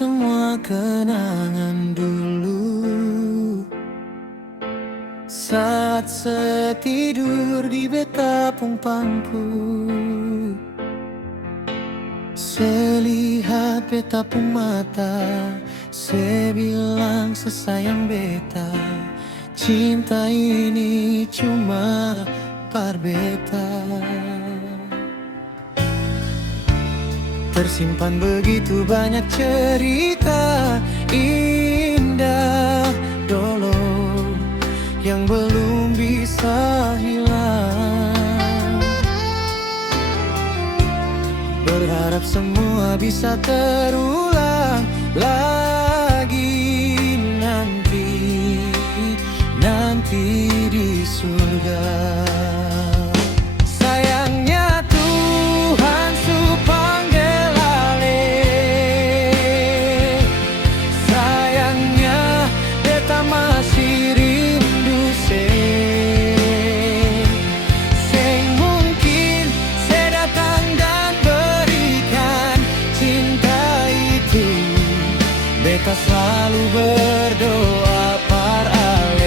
semua kenangan dulu saat setidur di betapung pangku. Selihat betapung mata, sebilang sesayang beta, cinta ini cuma parbeta. Tersimpan begitu banyak cerita indah dulu yang belum bisa hilang. Berharap semua bisa terulang lagi nanti di surga. Sayangnya Tuhan panggil alih, sayangnya beta masih rindu sing mungkin saya datang dan berikan cinta itu. Beta selalu berdoa par alih.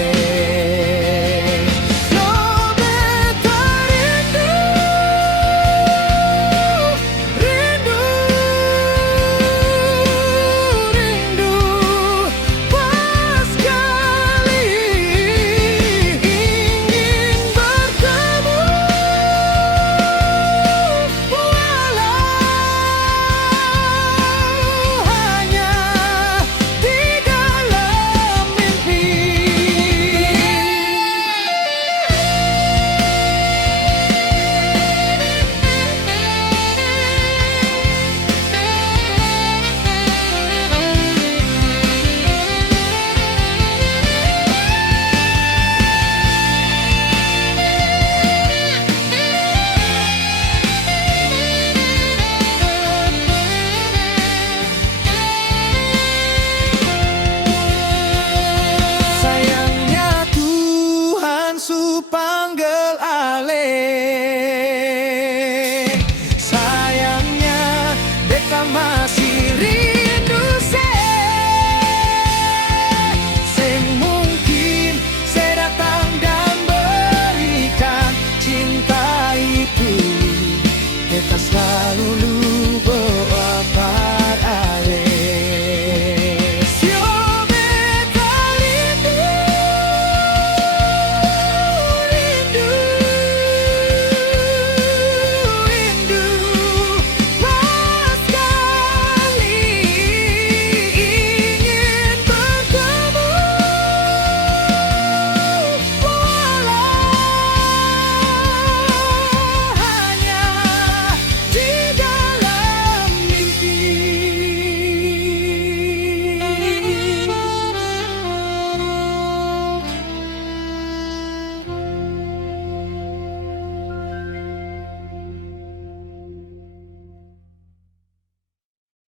Panggil alih, sayangnya beta masih rindu sing mungkin saya datang dan berikan cinta itu. Beta selalu